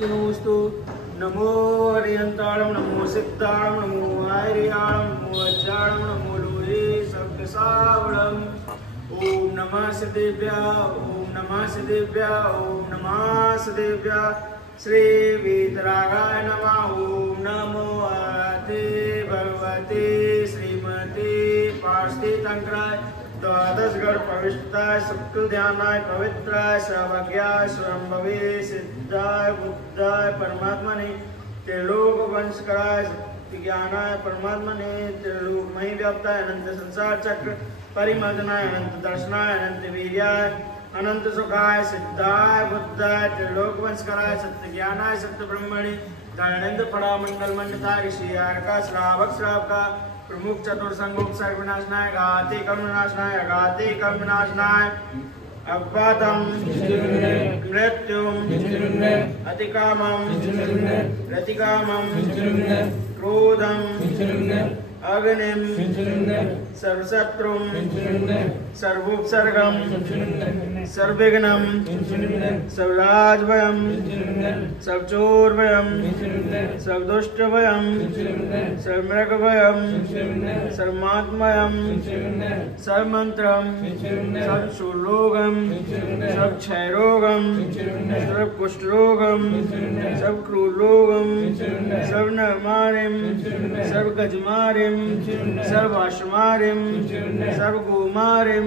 नमोस्तु नमो हरियंताणं नमो सिद्धाणं नमो आर्याणं नमो अज्जाणं नमो लोहे सप्तसावणम् ओम नमः सदेव्या ओम नमः सदेव्या ओम नमः सदेव्या श्री वीतरागाय नमः ओम नमो आते भगवते श्रीमते पार्षदे तंत्राय द्वादश गण पवित्रताय सप्त ध्यानाय पवित्राय सर्वज्ञाय स्वयंभवे सिद्धाय बुद्धाय परमात्मने त्रिलोक वंशकराय ज्ञानाय परमात्मने त्रिलोकमयी व्याप्ताय अनंत संसार चक्र परिमर्दनाय अनंत दर्शनाय अनंत वीर्याय अनंत सुखाय सिद्धाय बुद्धाय त्रिलोक वंशकराय सत्य ज्ञानाय सत्य ब्रह्मणि दयानंद फड़ा मंडल मंडताय ऋषि का श्रावक श्रावका प्रमुख चतुर्संगोप सर्वनाशनाय गाते कर्मनाशनाय अगाते कर्मनाशनाय अपातम मृत्युम अतिकामम प्रतिकामम क्रोधम अग्निम सर्वशत्रुम सर्वोपसर्गम सर्वविघ्नम सर्वराजभयम सर्वचोरभयम सर्वदुष्टभयम सर्वमृगभयम सर्वमात्मयम सर्वमंत्रम सर्वशूलरोगम सर्वक्षयरोगम सर्वकुष्ठरोगम सर्वक्रूररोगम सर्वनरमारिम सर्वगजमारिम सर्वाश्मारिम सर्वगोमारिम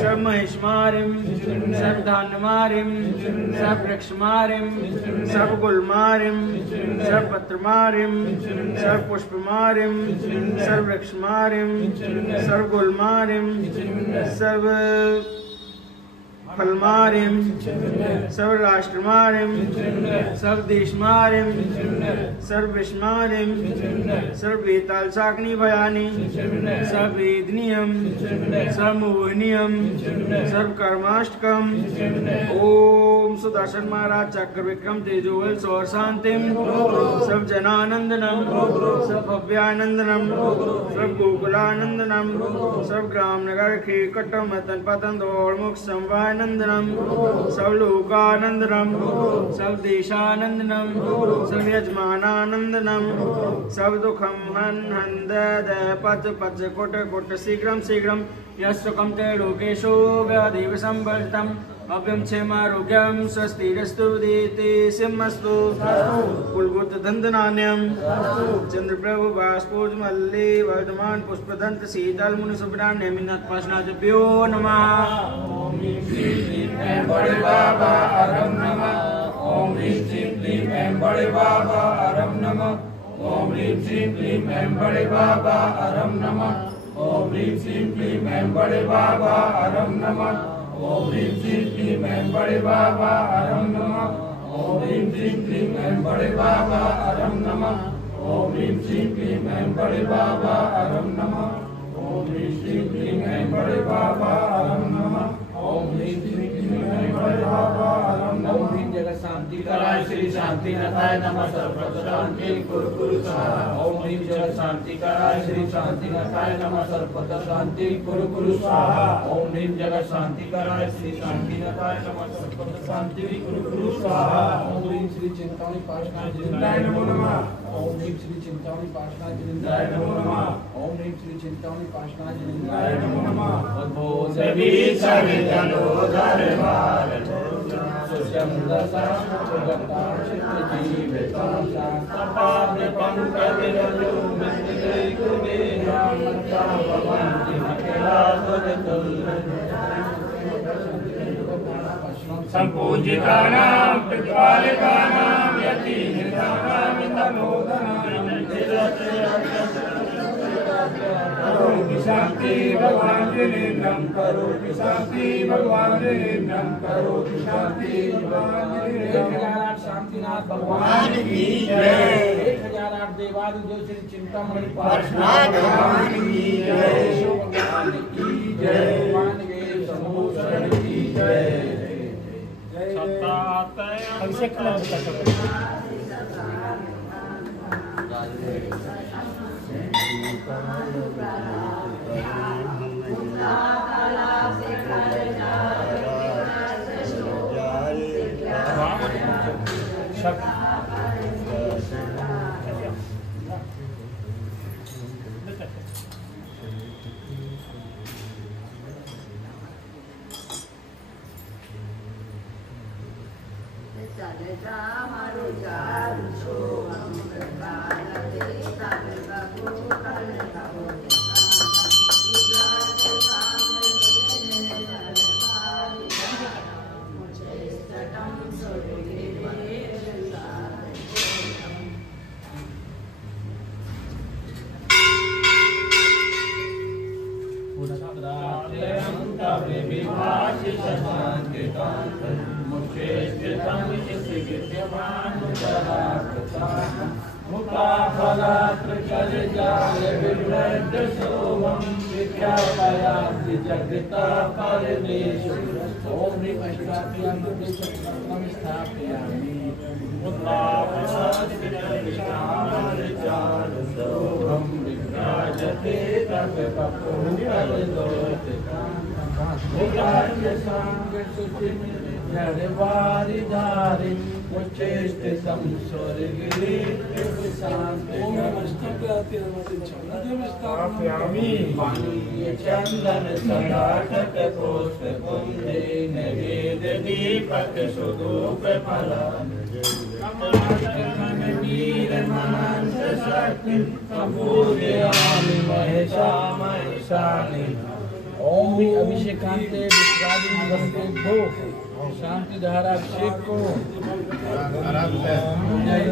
सर्वमहिषमारिम सर्वधान्यमारिम सर्ववृक्षमारिम सर्वकुलमारिम सर्वपत्रमारिम सर्वपुष्पमारिम सर्ववृक्षमारिम सर्वकुलमारिम सर्व फलमारिम सर्वराष्ट्रमारिम सर्वदेशमारिम सर्वविश्वमारिम सर्ववेताल साग्नि भयानि सर्ववेदनीयम सर्वमोहनीयम सर्वकर्माष्टकम ओम सुदर्शन महाराज चक्र विक्रम तेजोवल सौर शांतिम सब जनानंदनम सब भव्यानंदनम सब गोकुलानंदनम सब ग्राम नगर खेकटम मतन पतन दौड़मुख संवान नंदनम सब लोकानंदनम सब देशानंदनम सब यजमानानंदनम सब दुखम हन हंद पच पच कुट कुट शीघ्रम शीघ्रम यस्सुकम ते लोकेशो व्याधिव संवर्तम अभ्यम क्षेमारोग्यम स्वस्तिरस्तु देते सिंहस्तु कुलभूत दंदनान्यम चंद्रप्रभु भास्पुर मल्ले वर्धमान पुष्पदंत शीतल मुनि सुब्रह्मण्यमिनत पाशनाभ्यो नमः ओम बड़े बाबा अरम नमः ओम ह्रीं क्लीं ऐं बड़े बाबा अरम नमः ओम ह्रीं क्लीं ऐं बड़े बाबा अरम नमः ओम ह्रीं क्लीं ऐं बड़े बाबा अरम नमः ओम ह्रीं क्लीं ऐं बड़े बाबा अरम नमः ओम ह्रीं क्लीं ऐं बड़े बाबा अरम नमः ओम ह्रीं क्लीं ऐं बड़े बाबा अरम नमः ओम ह्रीं क्लीं ऐं बड़े बाबा अरम नमः ओम ह्रीं क्लीं ऐं बड़े बाबा अरम नमः ओम ह्रीं जगत शांति कराय श्री शांति नताय नमः सर्वत्र शांति कुरु कुरु स्वाहा ओम ह्रीं जगत शांति कराय श्री शांति नताय नमः सर्वत्र शांति कुरु कुरु स्वाहा ओम ह्रीं जगत शांति कराय श्री शांति नताय नमः सर्वत्र शांति कुरु कुरु स्वाहा ओम ह्रीं श्री चिंतामणि पाशनाय जिनेन्द्राय नमो नमः ओम ह्रीं श्री चिंतामणि पाशनाय जिनेन्द्राय नमो नमः ओम ह्रीं श्री चिंतामणि पाशनाय जिनेन्द्राय नमो नमः उद्भोजवी सवितनो धर्मार सुषम दशा जगता चित्त जीवितं शांतपाद पंकज रजो मंदिरे कुबे रामता भवन्ति संपूजितानां प्रतिपालकानां यतिहितानां करोति शांति भगवान जिनेन्द्रं करोति शांति भगवान जिनेन्द्रं करोति शांति भगवान जिनेन्द्रं शांतिनाथ भगवान की जय 1008 देवादिदेव श्री चिंतामणि पार्षनाथ भगवान की जय भगवान की जय भगवान के समूह शरण की जय अभिषेक चंदन सदाटक पुष्प कुंदे नवेद दीपक सुधूप फला नीर मनंत शक्ति कपूरयामि महेशा महेशानि। ओम भी अभिषेकांते विश्वादि नमस्ते भो शांति धारा अभिषेक को जय